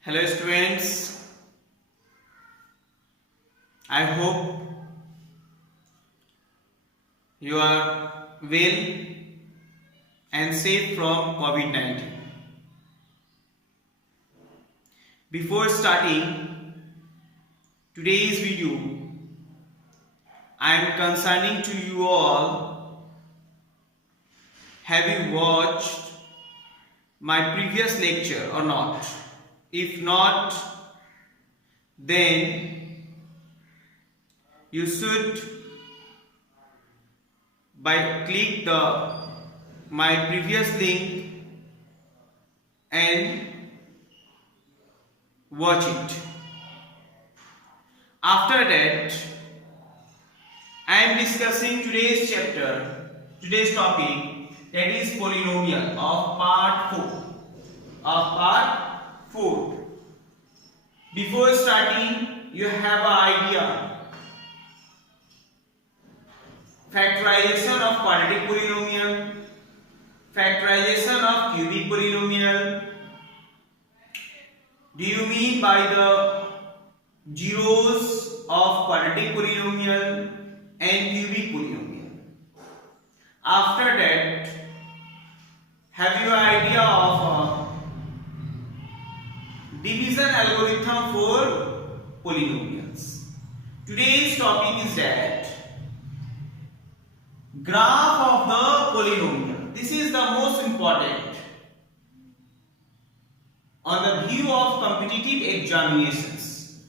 Hello students, I hope you are well and safe from COVID-19. Before starting today's video, I am concerning to you all, have you watched my previous lecture or not? If not, then you should click the my previous link and watch it. After that, I am discussing today's topic, that is polynomial of part 4. Before starting, you have an idea. Factorization of quadratic polynomial, factorization of cubic polynomial. Do you mean by the zeros of quadratic polynomial and cubic polynomial? After that, have you an idea of division algorithm for polynomials? Today's topic is that graph of the polynomial. This is the most important on the view of competitive examinations.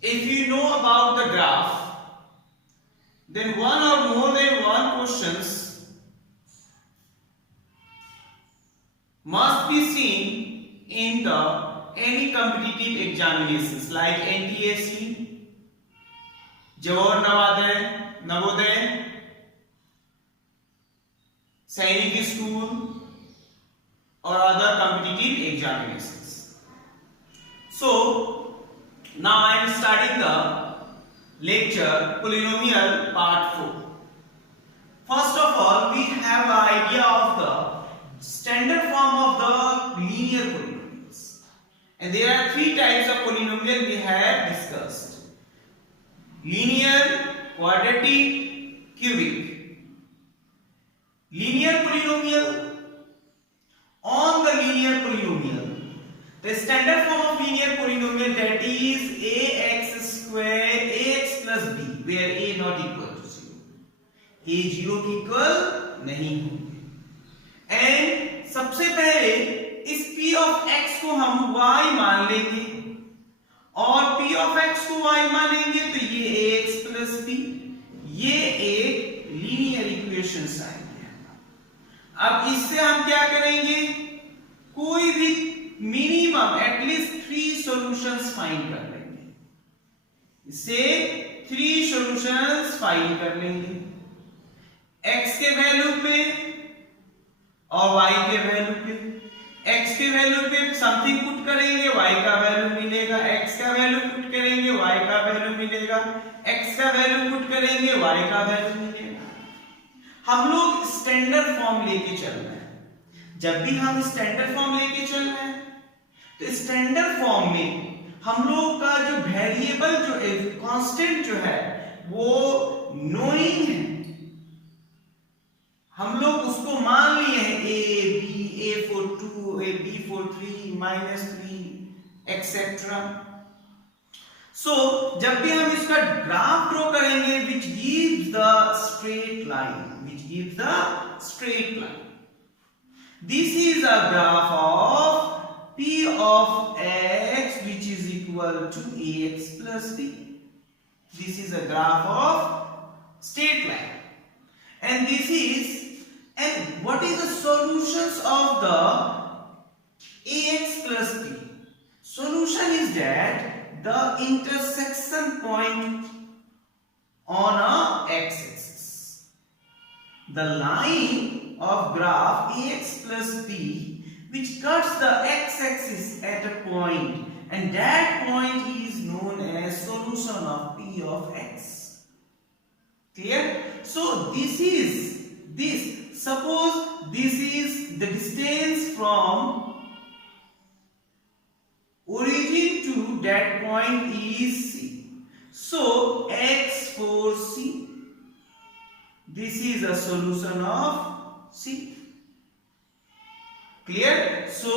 If you know about the graph, then one or more than one questions must be seen in the any competitive examinations like NTSC, Jawahar Navodaya, Sainik School, or other competitive examinations. So now I am starting the lecture polynomial part 4. First of all, we have an idea of the standard form of the linear polynomials, and there are 3 types of polynomial we have discussed: linear, quadratic, cubic. Linear polynomial. On the linear polynomial, the standard form of linear polynomial, that is ax square ax plus b, where a not equal to 0, a 0 के इक्वल नहीं होंगे। एंड सबसे पहले इस p of x को हम y मान लेंगे और p of x को y मानेंगे तो ये ax plus b, ये एक लीनियर इक्वेशन आएंगे। अब इससे हम क्या करेंगे, कोई भी मिनिमम एटलीस्ट 3 सॉल्यूशंस फाइंड कर लेंगे। इससे 3 सॉल्यूशंस फाइंड कर लेंगे, x के वैल्यू पे और y के वैल्यू पे। x के वैल्यू पे समथिंग पुट करेंगे, y का वैल्यू मिलेगा, x का वैल्यू पुट करेंगे, y का वैल्यू मिलेगा, x का वैल्यू पुट करेंगे, y का वैल्यू मिलेगा। हम लोग स्टैंडर्ड फॉर्म लेके चल रहे हैं। जब भी हम स्टैंडर्ड फॉर्म लेके चल रहे हैं तो स्टैंडर्ड फॉर्म में हम लोग का जो वेरिएबल जो है, कांस्टेंट जो है, वो नोइंग है। हम लोग उसको मान लिए हैं a b a for 2 a b for 3 minus 3 etc. So जब भी हम इसका ग्राफ ड्रॉ करेंगे which gives the straight line, this is a graph of p of x which is equal to ax plus b. This is a graph of straight line, and what is the solutions of the ax plus b? Solution is that the intersection point on a x-axis, the line of graph ax plus b which cuts the x-axis at a point, and that point is known as solution of p of x. Clear? So suppose this is the distance from point is C. So X for C. This is a solution of C. Clear? So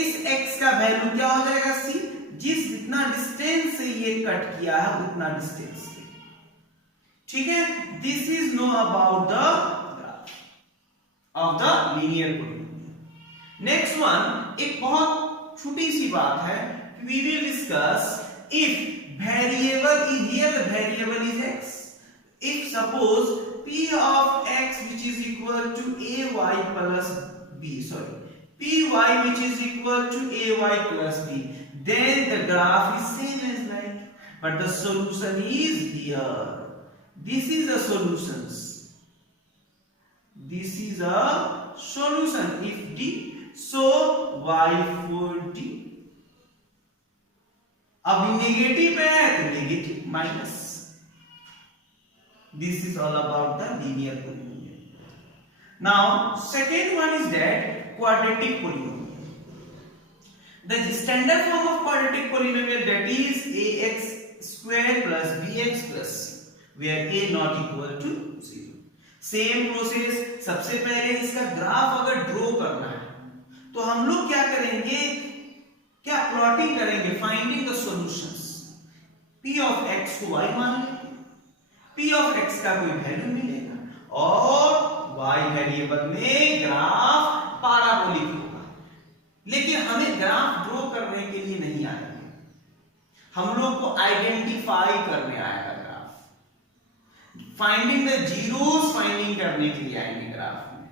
इस x का वैल्यू क्या हो जाएगा C? जितना डिस्टेंस से ये कट किया है उतना डिस्टेंस से, ठीक है? This is no about the graph of the linear polynomial. Next one एक बहुत छोटी सी बात है, we will discuss if variable is here, the variable is x, if suppose p of x which is equal to ay plus b, py which is equal to ay plus b, then the graph is same as like, but the solution is here. This is a solutions, this is a solution if d, so y for d। अब नेगेटिव है तो negative minus. This is all about the linear polynomial. Now second one is that quadratic polynomial. The standard form of quadratic polynomial, that is ax square plus bx plus c, where a not equal to 0. Same process, सबसे पहले इसका ग्राफ अगर ड्रॉ करना है तो हम लोग क्या करेंगे, क्या प्लॉटिंग करेंगे, finding the solutions. p of x को y मान लेंगे, p of x का कोई वैल्यू मिलेगा और y वेरिएबल में ग्राफ पैराबोलिक होगा। लेकिन हमें ग्राफ ड्रॉ करने के लिए नहीं आएगा, हम लोग को आइडेंटिफाई करने आएगा graph. Finding the zeros finding करने के लिए आएंगे ग्राफ में,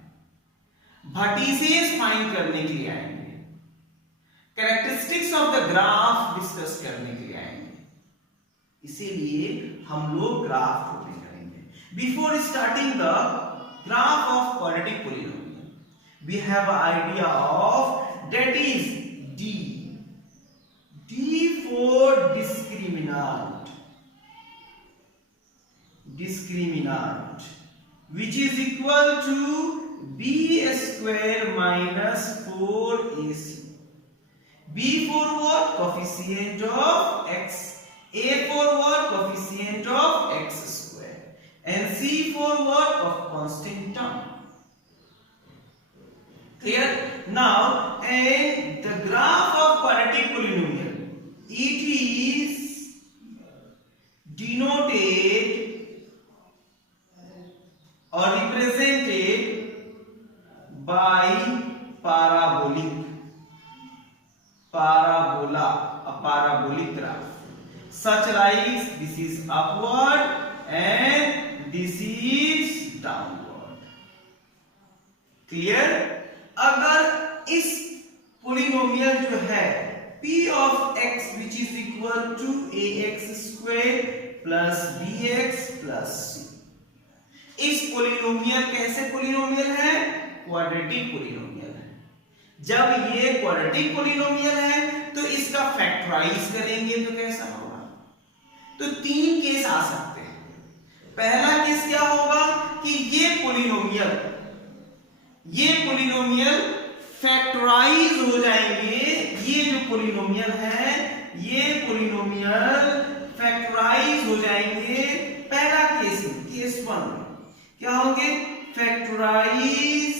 वर्टिसेस फाइंड करने के लिए आएंगे, characteristics of the graph discuss करने के लिए आएंगे। इसीलिए हम लोग ग्राफ ड्राइंग करेंगे। Before starting the graph of quadratic polynomial, we have idea of that is d, d for discriminant, discriminant which is equal to b square minus 4ac। b for what? Coefficient of x, a for what? Coefficient of x square, and c for what? Of constant term. Clear? Now, and the graph of quadratic polynomial, it is denoted or represented by parabolic, parabola, a parabolic graph, such like this is upward and this is downward। Clear? अगर इस पोलिनोमियल जो है p of x which is equal to ax square plus bx plus c, इस पोलिनोमियल कैसे पोलिनोमियल है? Quadratic polynomial है। जब ये क्वाड्रेटिक पोलिनोमियल है तो इसका फैक्टराइज करेंगे तो कैसा होगा? तो तीन केस आ सकते हैं। पहला केस क्या होगा कि ये पोलिनोमियल फैक्टराइज हो जाएंगे। ये जो पोलिनोमियल है ये पोलिनोमियल फैक्टराइज हो जाएंगे। पहला केस, केस वन क्या होंगे? Factorise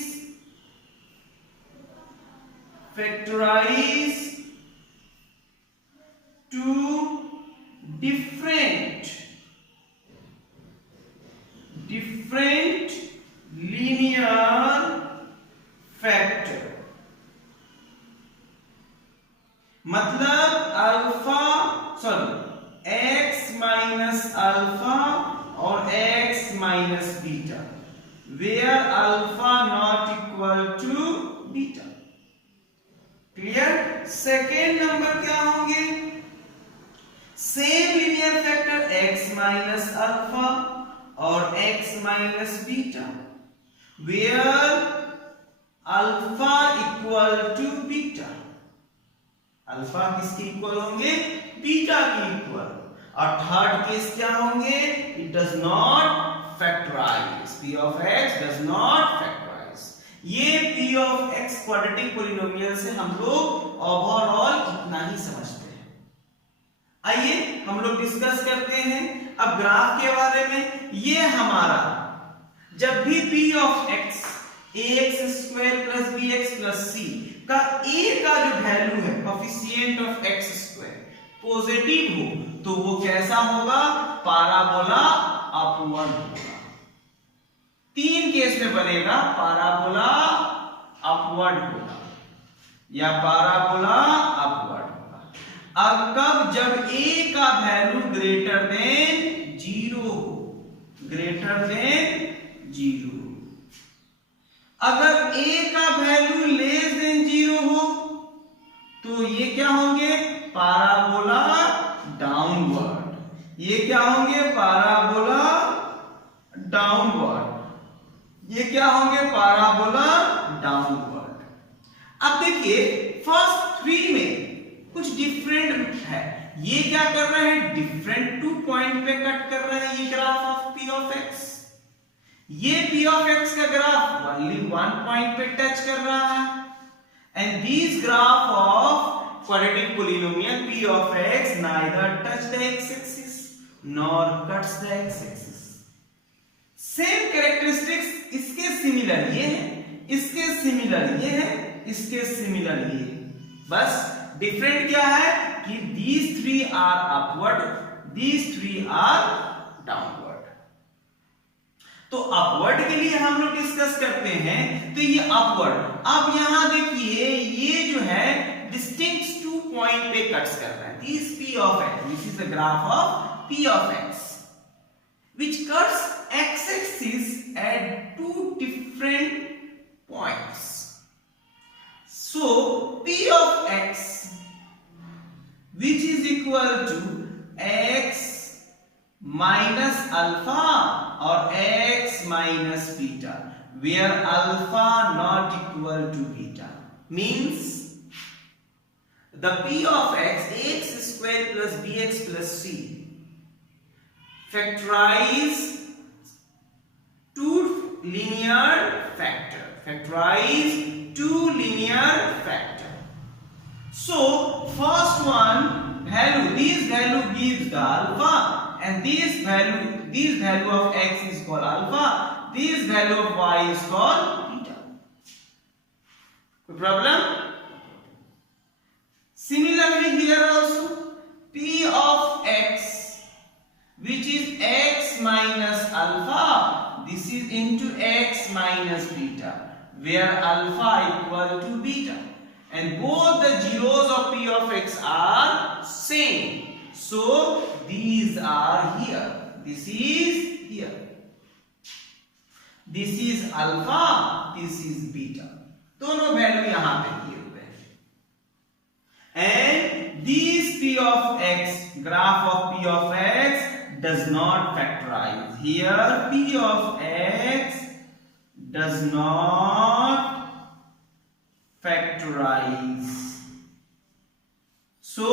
to different linear factor, मतलब x minus alpha और x minus beta, where alpha not equal to beta। Clear? Second number क्या होंगे? Same linear factor x minus alpha और x minus beta, where alpha equal to beta. Alpha किसके equal होंगे? Beta के equal. और third case क्या होंगे? It does not factorise, p of x does not factorise. ये p of x quadratic polynomial से हम लोग ओवरऑल इतना ही समझते हैं। आइए हम लोग डिस्कस करते हैं अब ग्राफ के बारे में। ये हमारा जब भी p of x ax² plus bx plus c का a का जो वैल्यू है कोफिशिएंट ऑफ x² पॉजिटिव हो तो वो कैसा होगा, पाराबोला अपवर्ड होगा। तीन केस में बनेगा, पाराबोला अपवर्ड होगा या पाराबोला अपवर्ड होगा। अब कब, जब a का वैल्यू ग्रेटर देन 0 हो, ग्रेटर देन 0। अगर a का वैल्यू लेस देन 0 हो तो ये क्या होंगे, पाराबोला डाउनवर्ड। ये क्या होंगे, पाराबोला डाउनवर्ड। ये क्या होंगे, पाराबोला डाउनवर्ड। अब देखिए फर्स्ट 3 में कुछ डिफरेंट है। ये क्या कर रहे हैं, डिफरेंट 2 पॉइंट पे कट कर रहे हैं। ये graph of p of x, ये p ऑफ x का ग्राफ ओनली 1 पॉइंट पे टच कर रहा है। And this graph of quadratic polynomial p of x neither touch the x-axis nor cuts the x-axis. Same characteristics इसके सिमिलर ये है, इसके सिमिलर ये है, इसके सिमिलर ये है। बस डिफरेंट क्या है कि these 3 are upward, these 3 are downward। तो अपवर्ड के लिए हम लोग डिस्कस करते हैं, तो ये अपवर्ड। अब यहां देखिए ये जो है डिस्टिंक्ट 2 पॉइंट पे कट्स कर रहा है। This p of x, this is the graph of p of x which cuts x-axis at 2 different points. So p of x which is equal to x minus alpha or x minus beta, where alpha not equal to beta, means the p of x ax² plus bx plus c factorize two linear factor, factorize 2 linear factor. So first one value, this value gives the alpha, and this value of x is called alpha, this value of y is called beta. No problem? Similarly here also p of x which is x minus alpha, this is into x minus beta, where alpha equal to beta, and both the zeros of p of x are same, so these are here, this is here, this is alpha, this is beta, दोनों वैल्यू यहां पे किए हुए हैं। And this p of x, graph of p of x does not factorize. Here p of x does not factorize. So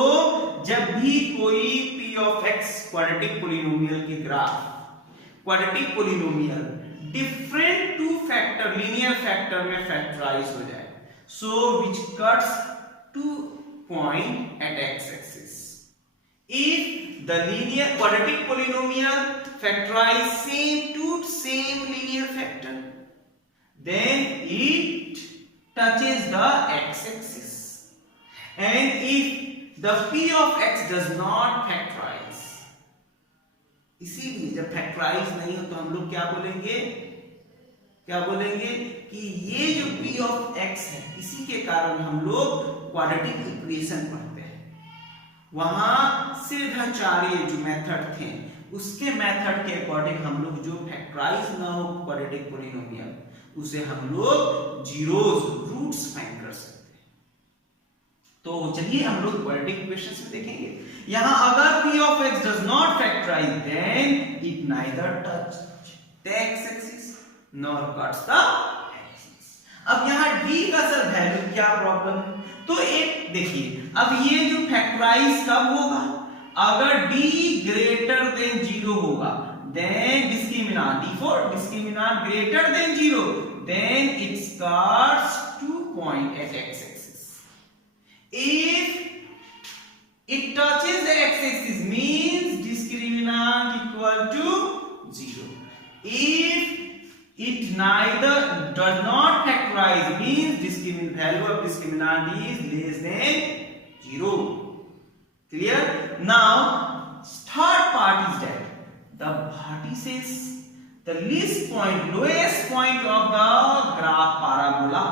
जब भी कोई p of x quadratic polynomial के ग्राफ, quadratic polynomial different 2 factor linear factor में factorise हो जाए, so which cuts 2 point at x-axis. If the linear quadratic polynomial factorize same linear factor, then it touches the x-axis. And if the p of x does not factorize, इसीलिए जब फैक्टराइज नहीं हो तो हम लोग क्या बोलेंगे, कि ये जो p of x है इसी के कारण हम लोग क्वाड्रेटिक इक्वेशन पढ़ते हैं। वहां सिद्धाचार्य जो मेथड थे उसके मेथड के अकॉर्डिंग हम लोग जो फैक्टराइज ना हो क्वाड्रेटिक पोलिनोमियल उसे हम लोग जीरोस रूट्स फाइंड कर सकते हैं। तो चलिए हम लोग क्वाड्रेटिक इक्वेशंस में देखेंगे। यहां अगर p of x does not factorize then it neither touch the x-axis nor cuts the x-axis। अब यहां d का सर वैल्यू क्या प्रॉब्लम है, तो एक देखिए अब ये जो फैक्टराइज कब होगा, अगर d ग्रेटर देन 0 होगा, then discriminant d4 discriminant greater than 0, then it cuts 2 point at x-axis. If it touches the x-axis neither does not factorize means value of discriminant is less than 0. Clear? Now third part is that the vertices, the least point, lowest point of the graph parabola,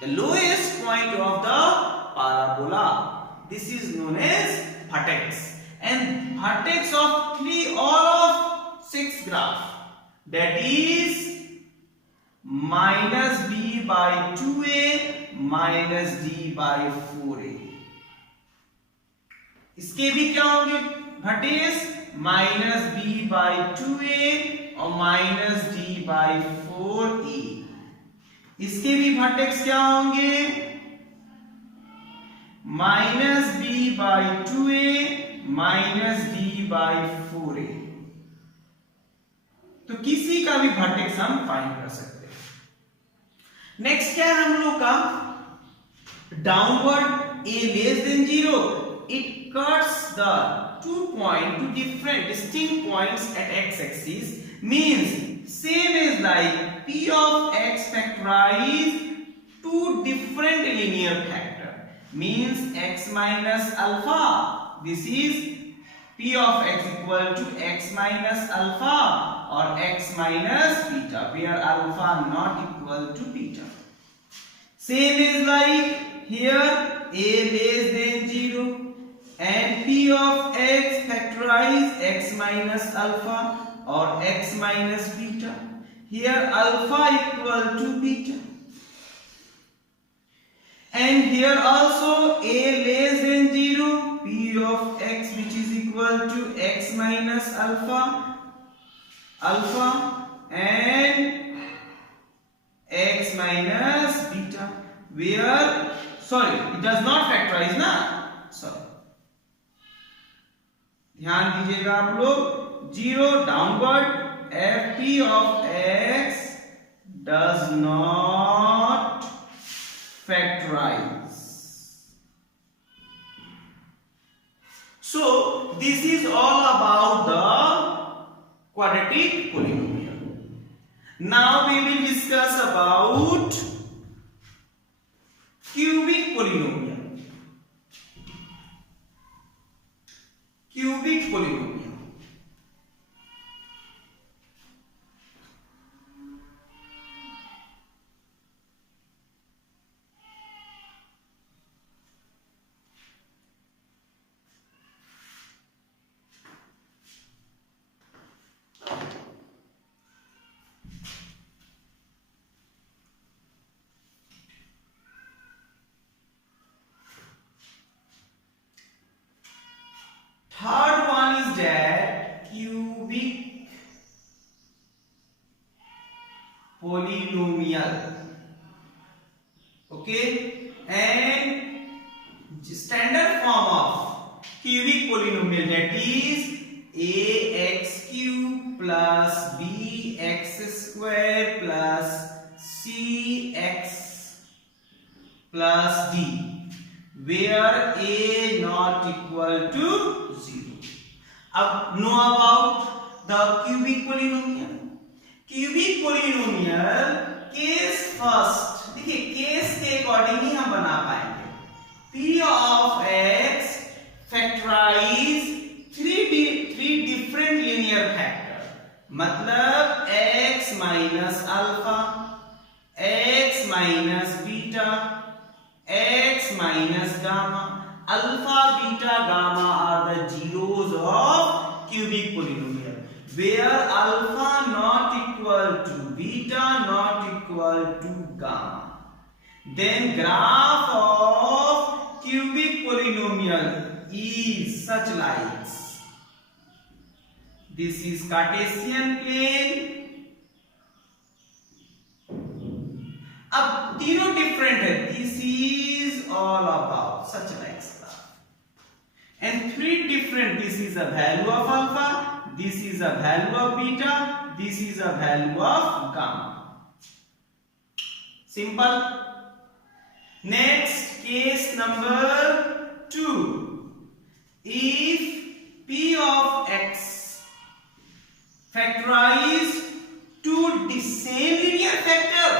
the lowest point of the parabola, this is known as vertex, and vertex of all of 6 graph, that is minus b by 2a minus d by 4a. इसके भी क्या होंगे vertex minus b by 2a और minus d by 4a. इसके भी vertex क्या होंगे minus b by 2a minus d by 4a. तो किसी का भी vertex हम फाइंड कर सकते हैं. नेक्स्ट क्या है हम लोग का downward a less than 0. It cuts the two different distinct points at x-axis, means same as like p of x factorized two different linear factor, means x minus alpha. This is p of x equal to x minus alpha or x minus beta, where alpha not equal to beta. Same is like here a less than 0 and p of x factorize x minus alpha or x minus beta. Here alpha equal to beta. And here also a less than 0, p of x which is equal to x minus alpha and x minus beta, where it does not factorize na. Sorry, ध्यान दीजिएगा आप लोग. 0 downward f p of x does not factorize. So this is all about the quadratic polynomial. Now we will discuss about cubic polynomial. Cubic polynomial. Third one is that cubic polynomial. Okay, and standard form of cubic polynomial, that is ax cube plus bx square plus cx plus d, where a not equal to 0. अब know about the cubic polynomial. Cubic polynomial case first, देखिए केस के अकॉर्डिंग ही हम बना पाएंगे. p of x factorize three different linear factor, मतलब x minus alpha, x minus beta, x minus gamma. Alpha, beta, gamma are the zeros of cubic polynomial, where alpha not equal to beta not equal to gamma. Then graph of cubic polynomial is such like this is Cartesian plane. अब तीनों different है. This is all about such like graph, and three different. This is a value of alpha, this is a value of beta, this is a value of gamma. Simple. Next, case number 2. If p of x factorize two the same linear factor,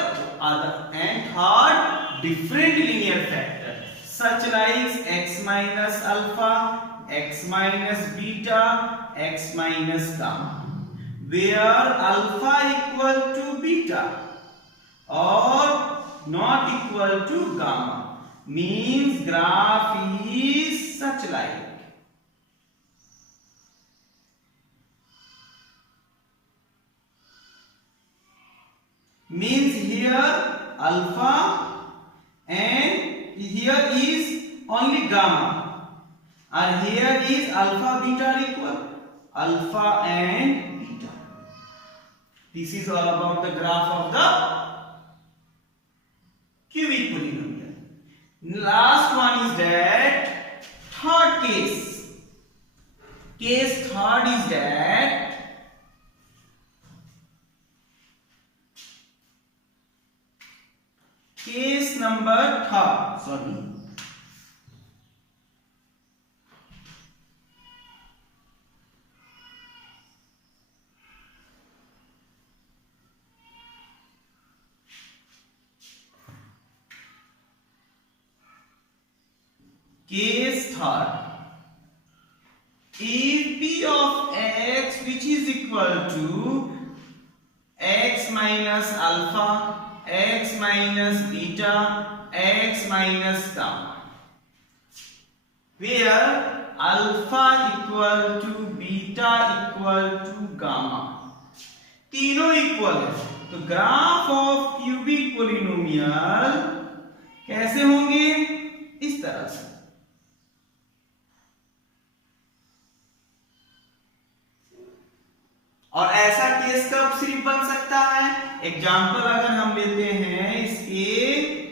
and third different linear factor, such like x minus alpha, x minus beta, x minus gamma, where alpha equal to beta or not equal to gamma, means graph is such like. Means here alpha and here is only gamma, and here is alpha beta are equal, alpha and beta. This is all about the graph of the cubic polynomial. Last one is that third case. Case third is that case number third, sorry. Case third. If p of x which is equal to x minus alpha, x minus beta, x minus gamma, where alpha equal to beta equal to gamma, तीनों इक्वल है, तो graph of cubic polynomial कैसे होंगे? इस तरह से। और ऐसा केस कब सिर्फ बन सकता है? एग्जाम्पल अगर हम लेते हैं इसके,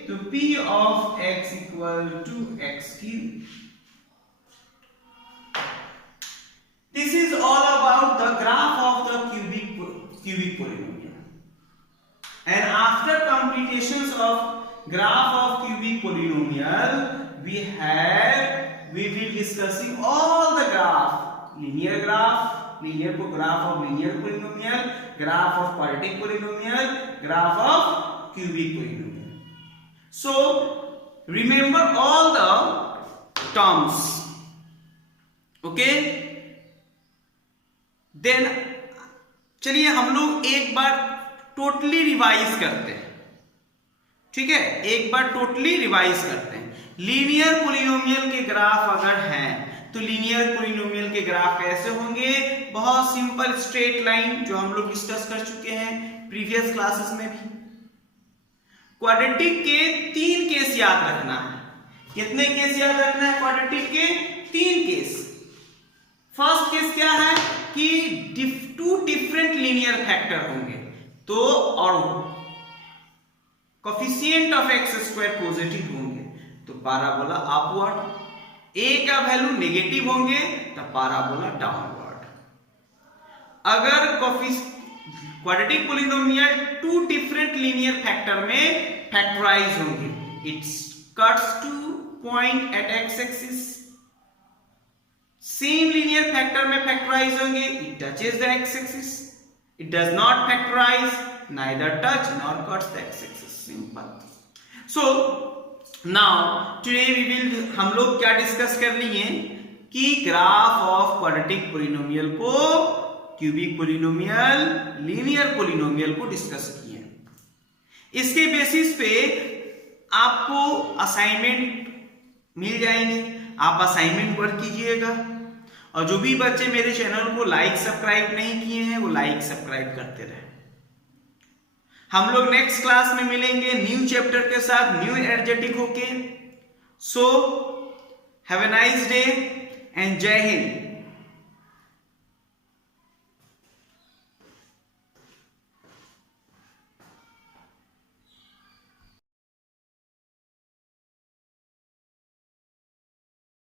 तो p of x equal to x cube. This is all about the graph of the cubic polynomial. And after completions of graph of cubic polynomial, we will discussing all the graph, linear graph, linear graph of linear polynomial, graph of quadratic polynomial, graph of cubic polynomial. So remember all the terms, okay? Then चलिए हम लोग एक बार totally revise करते हैं, ठीक है? एक बार totally revise करते हैं। लीनियर पोलिनोमियल के ग्राफ अगर हैं तो लीनियर पोलिनोमियल के ग्राफ कैसे होंगे? बहुत सिंपल स्ट्रेट लाइन, जो हम लोग डिस्कस कर चुके हैं प्रीवियस क्लासेस में भी। क्वाड्रेटिक के 3 केस याद रखना है। कितने केस याद रखना है क्वाड्रेटिक के? 3 केस। फर्स्ट केस क्या है कि 2 डिफरेंट लीनियर फैक्टर होंगे, तो और coefficient of x square positive होंगे तो पैराबोला अपवर्ड, ए का वैल्यू नेगेटिव होंगे तो पैराबोला डाउनवर्ड। अगर quadratic polynomial 2 different linear factor में फैक्टराइज होंगे, it's cuts two point at x axis. Same linear factor में फैक्टराइज होंगे, it touches the x axis. It does not factorise, neither touch nor cuts the x axis. Simple. So now today we will, हम लोग क्या discuss कर लिए कि graph of quadratic polynomial को, cubic polynomial, linear polynomial को discuss किए। इसके बेसिस पे आपको असाइनमेंट मिल जाएंगे, आप असाइनमेंट वर्क कीजिएगा। और जो भी बच्चे मेरे चैनल को लाइक सब्सक्राइब नहीं किए हैं वो लाइक सब्सक्राइब करते रहे। हम लोग नेक्स्ट क्लास में मिलेंगे न्यू चैप्टर के साथ, न्यू एनर्जेटिक होके। So have a nice day and जय हिंद।